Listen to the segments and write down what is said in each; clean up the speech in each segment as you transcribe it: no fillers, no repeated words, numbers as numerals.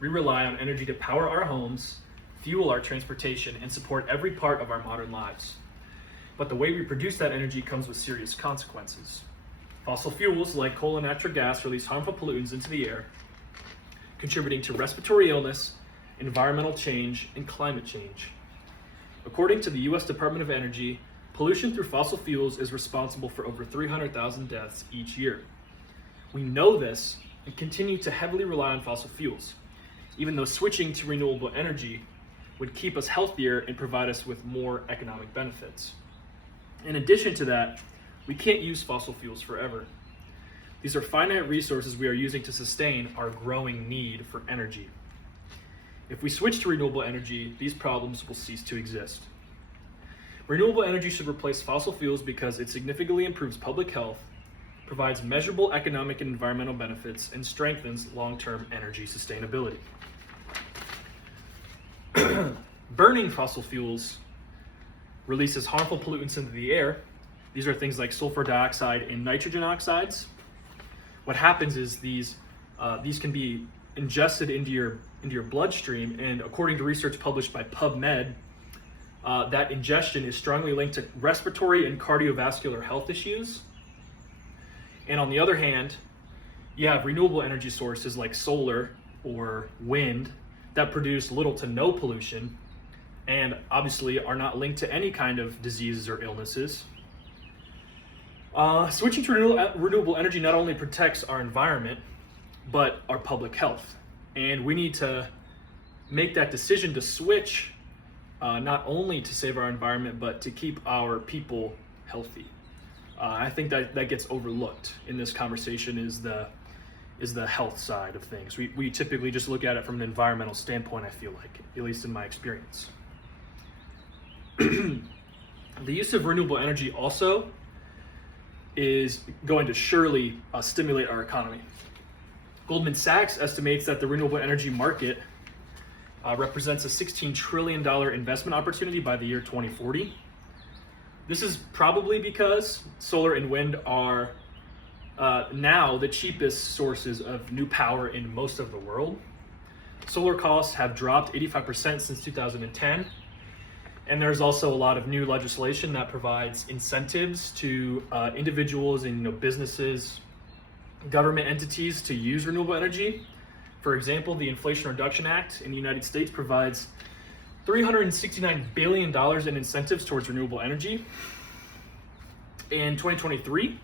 We rely on energy to power our homes, fuel our transportation, and support every part of our modern lives. But the way we produce that energy comes with serious consequences. Fossil fuels like coal and natural gas release harmful pollutants into the air, contributing to respiratory illness, environmental change, and climate change. According to the U.S. Department of Energy, pollution through fossil fuels is responsible for over 300,000 deaths each year. We know this and continue to heavily rely on fossil fuels, even though switching to renewable energy would keep us healthier and provide us with more economic benefits. In addition to that, we can't use fossil fuels forever. These are finite resources we are using to sustain our growing need for energy. If we switch to renewable energy, these problems will cease to exist. Renewable energy should replace fossil fuels because it significantly improves public health, provides measurable economic and environmental benefits, and strengthens long-term energy sustainability. Burning fossil fuels releases harmful pollutants into the air. These are things like sulfur dioxide and nitrogen oxides. What happens is these can be ingested into your bloodstream, and according to research published by PubMed, that ingestion is strongly linked to respiratory and cardiovascular health issues. And on the other hand, you have renewable energy sources like solar or wind that produce little to no pollution and obviously are not linked to any kind of diseases or illnesses. Switching to renewable energy not only protects our environment, but our public health. And we need to make that decision to switch not only to save our environment, but to keep our people healthy. I think that gets overlooked in this conversation is the health side of things. We typically just look at it from an environmental standpoint, I feel like, at least in my experience. The use of renewable energy also is going to surely stimulate our economy. Goldman Sachs estimates that the renewable energy market represents a $16 trillion investment opportunity by the year 2040. This is probably because solar and wind are now the cheapest sources of new power in most of the world. Solar costs have dropped 85% since 2010. And there's also a lot of new legislation that provides incentives to individuals and businesses, government entities to use renewable energy. For example, the Inflation Reduction Act in the United States provides $369 billion in incentives towards renewable energy. In 2023,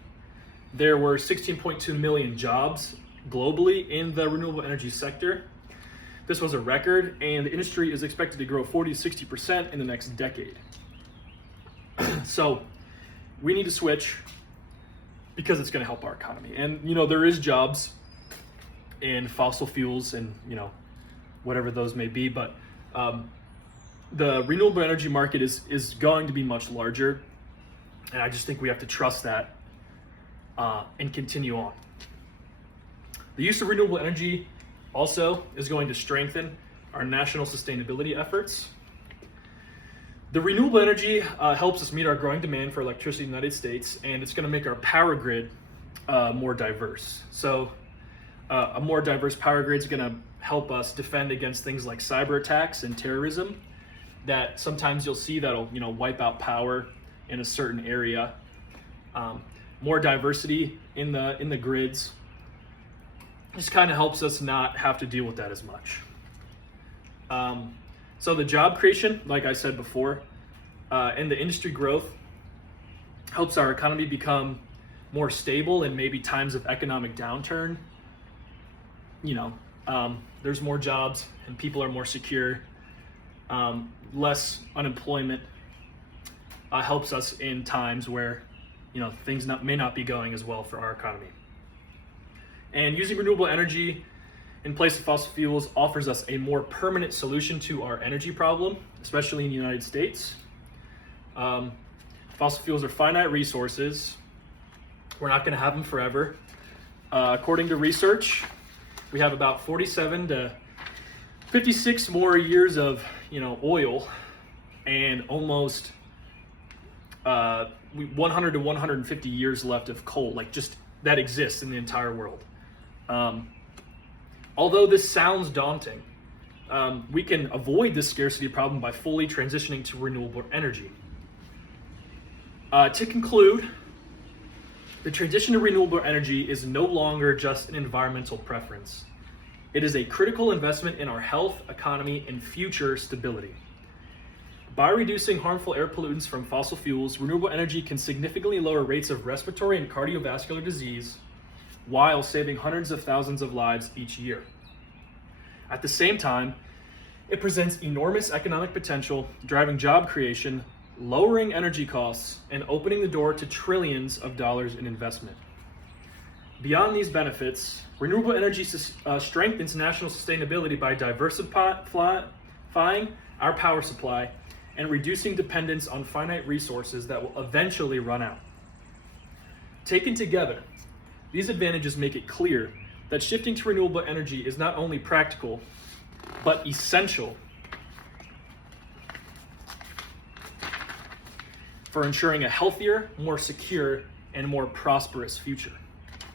there were 16.2 million jobs globally in the renewable energy sector. This was a record, and the industry is expected to grow 40 to 60% in the next decade. So we need to switch because it's going to help our economy. And, there is jobs in fossil fuels and, whatever those may be, but the renewable energy market is going to be much larger. And I just think we have to trust that and continue on. The use of renewable energy also is going to strengthen our national sustainability efforts. The renewable energy helps us meet our growing demand for electricity in the United States, and it's going to make our power grid more diverse. So a more diverse power grid is going to help us defend against things like cyber attacks and terrorism that sometimes you'll see that'll wipe out power in a certain area. More diversity in the grids just kind of helps us not have to deal with that as much. So the job creation, like I said before, and the industry growth helps our economy become more stable in maybe times of economic downturn. There's more jobs and people are more secure. Less unemployment helps us in times where things may not be going as well for our economy. And using renewable energy in place of fossil fuels offers us a more permanent solution to our energy problem, especially in the United States. Fossil fuels are finite resources. We're not going to have them forever. According to research, we have about 47 to 56 more years of oil and almost 100 to 150 years left of coal, just that exists in the entire world. Although this sounds daunting, we can avoid this scarcity problem by fully transitioning to renewable energy. To conclude, the transition to renewable energy is no longer just an environmental preference. It is a critical investment in our health, economy, and future stability. By reducing harmful air pollutants from fossil fuels, renewable energy can significantly lower rates of respiratory and cardiovascular disease while saving hundreds of thousands of lives each year. At the same time, it presents enormous economic potential, driving job creation, lowering energy costs, and opening the door to trillions of dollars in investment. Beyond these benefits, renewable energy strengthens national sustainability by diversifying our power supply and reducing dependence on finite resources that will eventually run out. Taken together, these advantages make it clear that shifting to renewable energy is not only practical, but essential for ensuring a healthier, more secure, and more prosperous future.